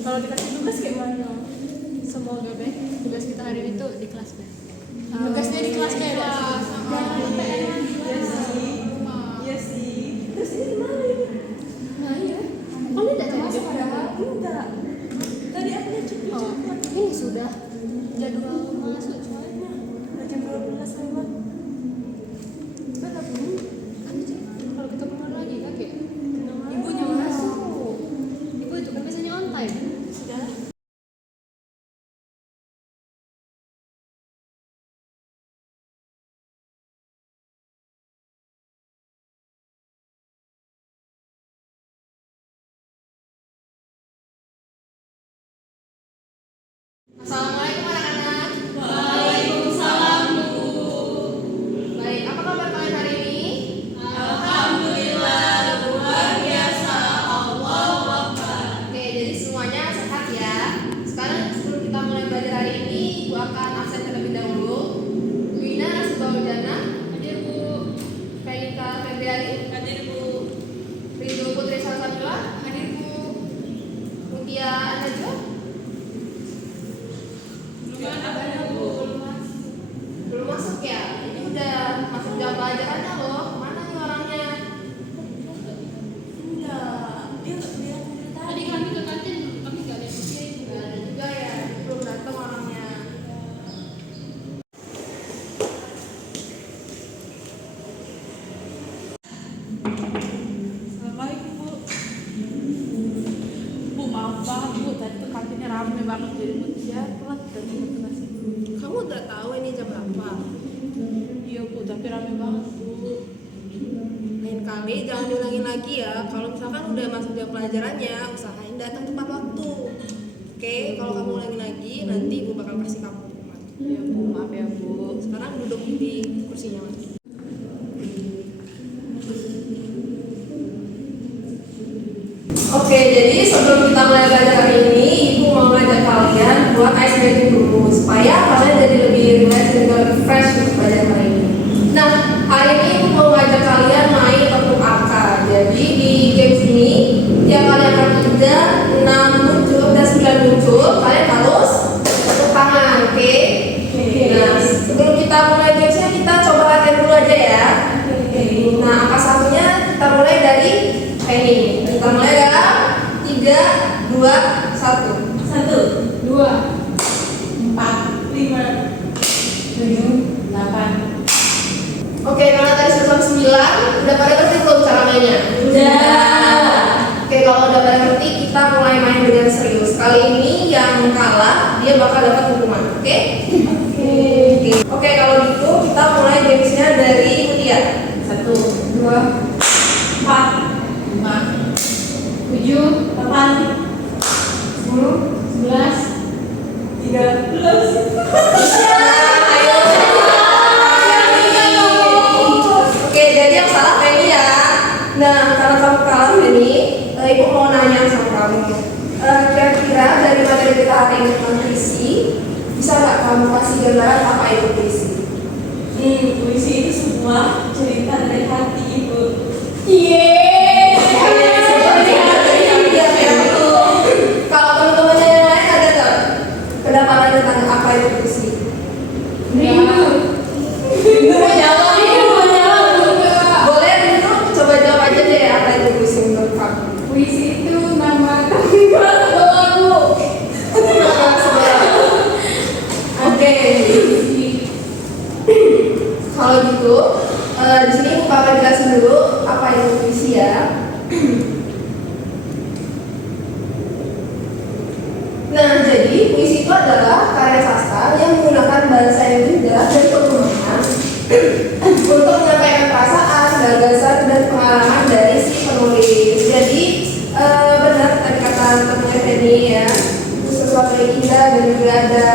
Kalau dikasih tugas kayak mana? Semoga deh tugas kita hari ini tuh di kelas deh. Tugasnya di kelas kayak kelas. Iya sih. Terus ini gimana ini? Nah iya. Oh ini tidak masuk padahal? Enggak. Tadi aku lihat cepet. Ini sudah jadwal masuk soalnya. Jam 12 lewat. Tapi kalau kita keluar lagi kakek, ibunya masuk. Ibu itu kan biasanya on time. Sudah. Assalamualaikum anak-anak. Waalaikumsalam Bu. Baik, apa kabar kalian hari ini? Alhamdulillah luar biasa. Allahu Akbar. Oke, jadi semuanya sehat ya. Sekarang sebelum kita mulai belajar hari ini, Bu akan absen terlebih dahulu. Bu Ina Nasibawardana, hadir Bu. Felika Febriani, hadir Bu. Ridho Putri Salsabila, hadir Bu. Mutia Najwa, belum masuk ya? Ini udah masuk jam pelajarannya loh. Mana nih orangnya? Enggak, dia nggak kelihatan dari tadi. Kami ke kantin, kami nggak lihat dia itu. Nggak ada juga ya, belum datang orangnya. Assalamualaikum Bu. Bu maaf banget Bu, tadi tuh kantinnya rame banget jadi Mutia telat tadi tugas itu. Kamu udah tahu ini jam berapa? Iya Bu, tapi rame banget Bu. Lain kali jangan diulangin lagi ya. Kalau misalkan udah masuk jam pelajarannya, usahain datang tepat waktu. Oke, kalau kamu ulangin lagi, nanti Ibu bakal kasih kamu hukuman. Iya Bu, maaf ya Bu. Sekarang duduk di kursinya Mas. Oke, jadi sebelum kita mulai belajar hari ini, Ibu mau ngajak kalian buat ice breaking dulu supaya kalian jadi lebih relax dan juga lebih fresh untuk belajar hari ini. Nah, hari ini Ibu mau ngajak kalian main tepuk angka. Jadi di games ini, tiap kali angka 3, 6 muncul dan 9 muncul, kalian harus tepuk tangan, oke? Nah, sebelum kita mulai gamesnya, kita coba latihan dulu aja ya. Nah, angka satunya kita mulai dari ini. Kita mulai dalam 3, 2, 1. 1, 2, 4, 5, 7, 8. Oke, karena tadi sudah 9, udah pada ngerti belum cara mainnya? Udah. Oke, kalau udah pada ngerti, kita mulai main dengan serius. Kali ini yang kalah, dia bakal dapat hukuman. Oke? Oke, kalau gitu kita mulai gamesnya dari Mutia. 1, 2, 4, 5, 7, 8, 10, 11, 13. Ayo. Oke, jadi yang salah Penny ya. Nah, karena kamu kalah Penny, Ibu mau nanya sama kamu. Kira-kira dari materi kita hari ini tentang puisi, bisa nggak kamu kasih gambaran apa itu puisi? Puisi itu semua cerita dari hati Ibu. Kalau teman-temannya yang lain ada nggak pendapatan tentang apa itu puisi? Boleh Rindu coba jawab aja deh apa itu puisi menurut kamu? Puisi itu nama lagu. Oke. Kalau gitu, di sini Ibu bakal jelasin dulu apa itu puisi ya. Nah, jadi puisi itu adalah karya sastra yang menggunakan bahasa yang mudah dan perumahan untuk menyampaikan perasaan, gagasan, dan pengalaman dari si penulis. Jadi benar tadi kata teman ini ya, itu sesuatu yang indah dan juga ada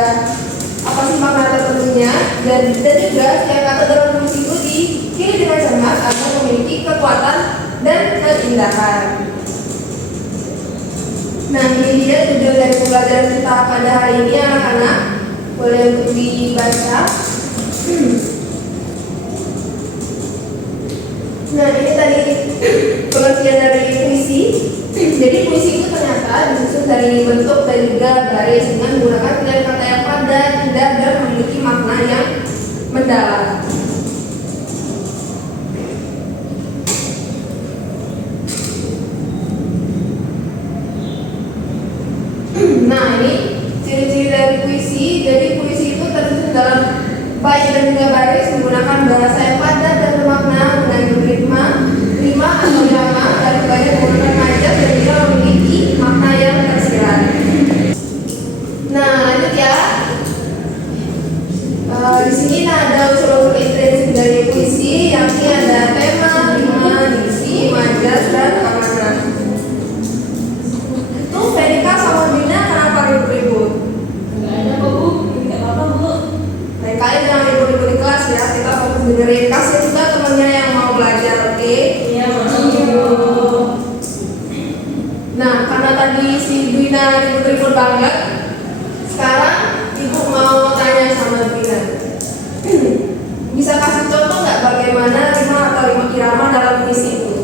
apa sih makna tertentunya, dan juga setiap kata dalam puisi itu dipilih dengan cermat agar memiliki kekuatan dan keindahan. Nah, ini dia tujuan dari pembelajaran kita pada hari ini anak-anak. boleh untuk dibaca. Nah, ini tadi pengertian dari puisi. Jadi puisi itu ternyata disusun dari bentuk dan juga baris dengan menggunakan pilihan kata yang padat, indah, dan memiliki makna yang mendalam. Nah, ini ciri-ciri dari puisi. Jadi puisi itu tersusun dalam bait dan juga baris menggunakan bahasa yang padat dan bermakna, mengandung rima atau irama, dan kebanyakan menggunakan majaz dan juga memiliki makna yang tersirat. Nah, lanjut ya. Di sini ada unsur-unsur intrinsik dari puisi, yakni ada tema, rima, diksi, majaz, dan makna. Itu Verika sama Bina kenapa ribut-ribut? Enggak ada kok Bu, enggak apa-apa Bu. Lain kali jangan ribut-ribut di kelas ya, kita fokus dengerin. Kasih juga temennya yang mau belajar, oke? Iya, Bu. Nah, karena tadi si Bina ribut-ribut banget, sekarang ibu mau tanya sama Bina. Bisa kasih contoh nggak bagaimana rima atau irama dalam puisi itu?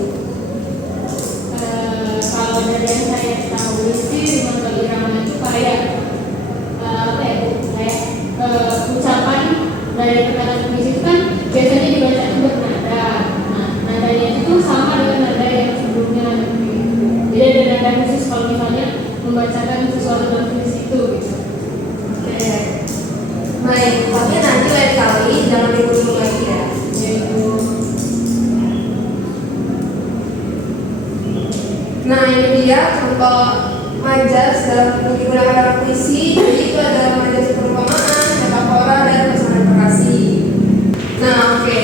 Kalau dari yang saya tahu sih rima atau irama itu kayak apa ya Bu? Kayak ucapan dari perkataan puisi itu kan biasanya dibaca bernada. Nah, nadanya itu sama dengan nada yang sebelumnya. Jadi ada nada khusus kalau misalnya membacakan sesuatu dalam puisi itu gitu. Oke. Baik, tapi nanti lain kali jangan ribut-ribut lagi ya. Yaitu Nah, ini dia contoh majaz dalam digunakan dalam puisi. Jadi itu ada majaz perumpamaan, metafora, dan pesanan narasi. Nah, oke.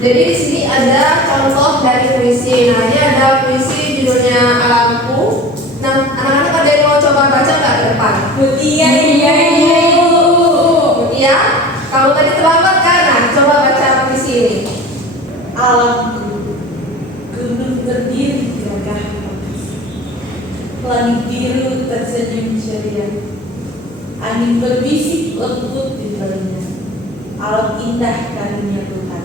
Jadi di sini ada contoh dari puisi. Nah, ini ada puisi judulnya Alamku. Nah, anak-anak ada yang mau coba baca nggak ke depan? Mutia, iya. Ya, kalau tadi terlambat kan? Nah, coba baca puisi ini. Alamku, gunung berdiri di gagah langit biru tersenyum ceria, angin berbisik lembut di telinga. Alam indah karunia Tuhan.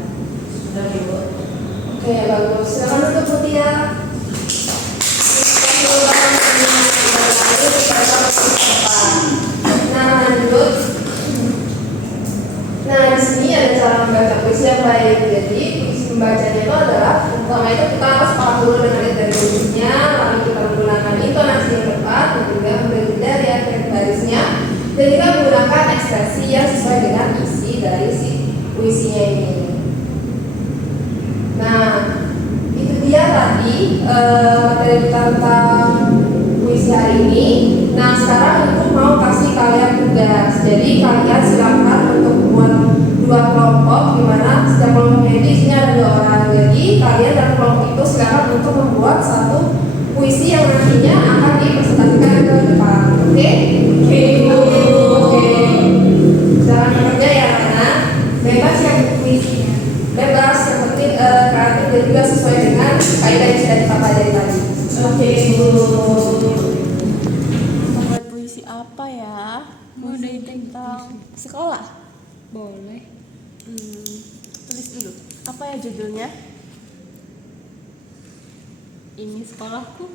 Sudah Ibu. Oke, bagus. Silakan untuk Mutia. Nah, lanjut. Nah, di sini ada cara membaca puisi yang baik. Jadi, puisi membacanya itu adalah pertama itu kita harus paham dulu dengan intonasinya, lalu kita menggunakan intonasi yang tepat, dan juga memberi dari barisnya, dan juga menggunakan ekspresi yang sesuai dengan isi dari si puisinya ini. Nah, itu dia tadi materi kita tentang puisi hari ini. Nah, sekarang ibu mau kasih kalian tugas. Jadi kalian silakan untuk buat dua kelompok, di mana setiap kelompoknya itu isinya ada 2 orang. Jadi kalian dalam kelompok itu silakan untuk membuat satu puisi yang nantinya akan dipresentasikan ke depan. Oke? Oke. Jangan bekerja ya, anak. Bebas ya puisinya. Bebas, yang penting kreatif dan juga sesuai dengan kaidah yang sudah kita pelajari tadi. Oke, Bu. Membuat puisi apa ya? Puisi tentang sekolah. boleh. Tulis dulu. Apa ya judulnya? Ini sekolahku.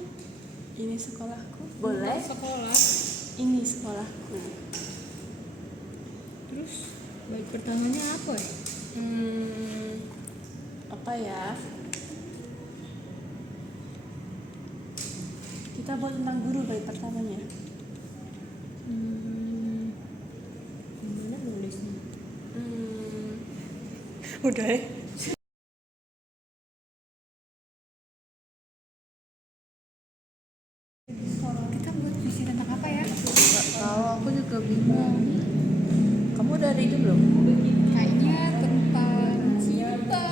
Ini sekolahku. Boleh. Sekolah. Ini sekolahku. Terus bait pertamanya apa ya? Apa ya? Kita buat tentang guru bait pertamanya. Gimana nulisnya? Udah ya. Kita buat puisi tentang apa ya? Nggak tahu, aku juga bingung. Kamu udah ada ide belum? Kayaknya tentang cinta.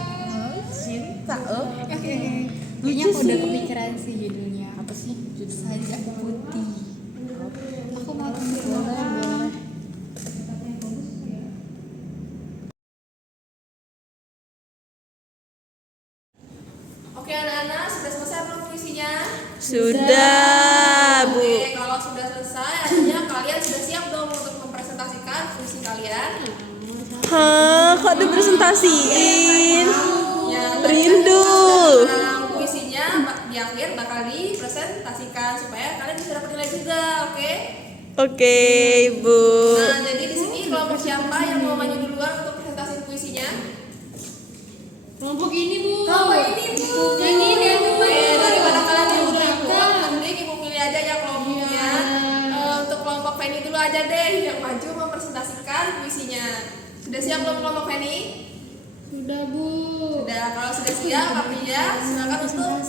Cinta, Oke. Kayaknya Lucu aku udah sih. kepikiran sih judulnya. Apa sih judulnya? Sajak putih. Aku mau Boleh. Oke, anak-anak, sudah selesai belum puisinya? Sudah, Bu. Oke, kalau sudah selesai, artinya kalian sudah siap dong untuk mempresentasikan puisi Hah, kok dipresentasiin? Ya, Rindu. Puisinya di akhir bakal dipresentasikan supaya kalian bisa dapat nilai juga, oke? Oke, Ibu. Nah, jadi di sini kelompok siapa yang mau maju duluan untuk presentasi puisinya? Kelompok ini Bu. Kelompok ini, Bu. Yang ini yang Oke, daripada kalian yang udah ikut, mending Ibu pilih aja ya kelompoknya. Untuk kelompok Feni dulu aja deh yang maju mempresentasikan puisinya. Sudah siap belum kelompok Feni? Sudah Bu. Sudah, kalau sudah siap, Aprilia silakan untuk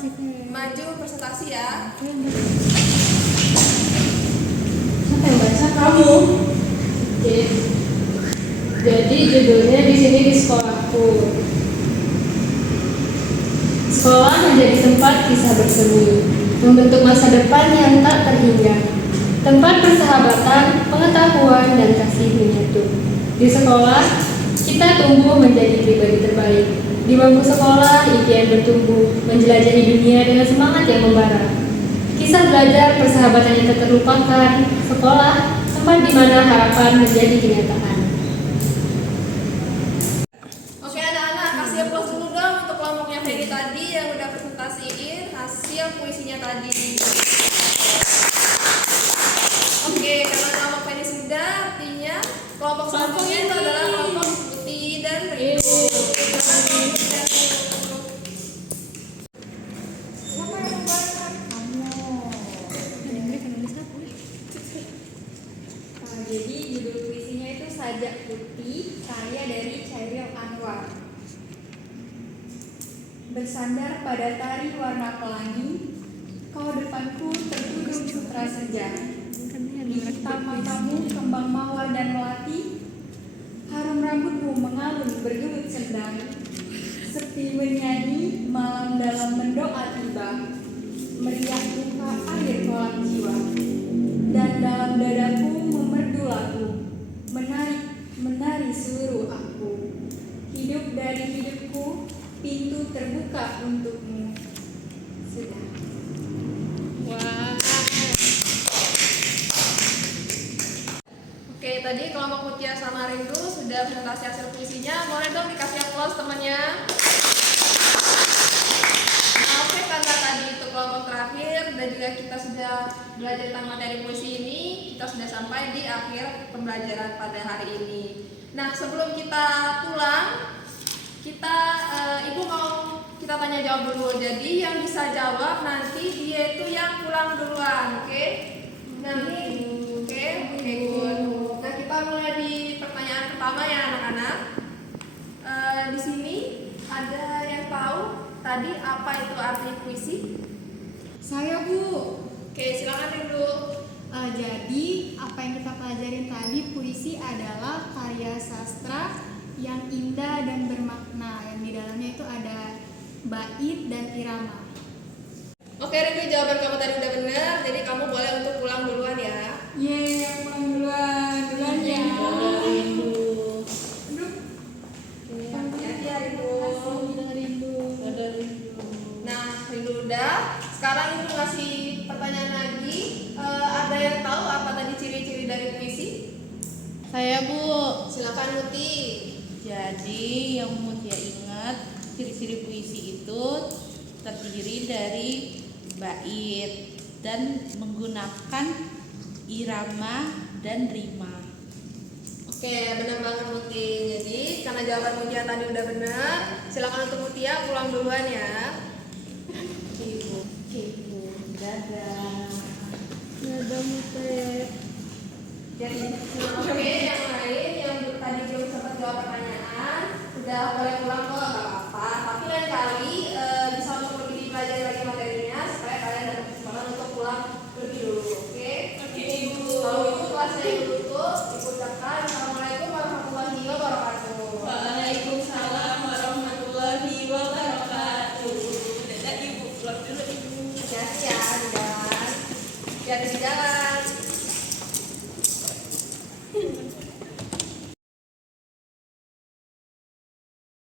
maju presentasi ya. Siapa yang baca? Kamu. Oke. Jadi judulnya di sini di sekolahku. Sekolah menjadi tempat kisah bersemi, membentuk masa depan yang tak terhingga. Tempat persahabatan, pengetahuan, dan kasih menyatu. Di sekolah, kita tumbuh menjadi pribadi terbaik. Di bangku sekolah, impian bertumbuh, menjelajahi dunia dengan semangat yang membara. Kisah belajar persahabatan yang tak terlupakan. Sekolah, tempat di mana harapan menjadi kenyataan. Oke anak-anak, kasih aplaus dulu dong untuk kelompoknya Feni tadi yang udah presentasiin hasil puisinya tadi. Oke, kalau kelompok Feni sudah, artinya kelompok selanjutnya itu adalah kelompok Putih dan Rindu. Silakan kelompok Putih dan Rindu. Siapa yang membacakan? Jadi judul puisinya itu Sajak Putih, karya dari Chairil Anwar. Bersandar pada tari warna pelangi, kau depanku tertudung sutra senja. Di hitam matamu kembang mawar dan melati, harum rambutmu mengalun bergelut sendang. Sepi menyanyi, malam dalam mendoa tiba, meriah buka air kolam jiwa. Dan dalam dadaku memerdu lagu, menari seluruh aku. Hidup dari hidupku, pintu terbuka untukmu. Sudah. Wah. Oke, tadi kelompok Mutia sama Rindu sudah presentasi hasil puisinya. Boleh dong dikasih aplaus temannya. Nah, oke, karena tadi itu kelompok terakhir dan juga kita sudah belajar tentang materi puisi ini, kita sudah sampai di akhir pembelajaran pada hari ini. Nah, sebelum kita pulang, Ibu mau kita tanya jawab dulu. Jadi yang bisa jawab nanti dia itu yang pulang duluan, oke? Nanti, oke, good. Nah, kita mulai di pertanyaan pertama ya anak-anak. Di sini ada yang tahu tadi apa itu arti puisi? Saya Bu. Oke, silakan Rindu. Jadi apa yang kita pelajarin tadi, puisi adalah karya sastra yang indah dan bermakna, yang di dalamnya itu ada bait dan irama. Oke Rindu, jawaban kamu tadi udah benar. Jadi kamu boleh untuk pulang duluan ya. Yeay, pulang duluan ya. Rindu. Aduh, Hati-hati ya Rindu. rindu. Ada rindu. Nah, Rindu udah. Sekarang Rindu ngasih pertanyaan lagi. Ada yang tahu apa tadi ciri-ciri dari puisi? Saya Bu. Silakan Muti. Jadi yang Mutia ingat, ciri-ciri puisi itu terdiri dari bait dan menggunakan irama dan rima. Oke, benar banget Muti. Jadi karena jawaban Mutia tadi udah benar, silakan untuk Mutia pulang duluan ya. Ibu, dadah. Dadah Mute. Jadi, oke, yang lain yang tadi belum sempat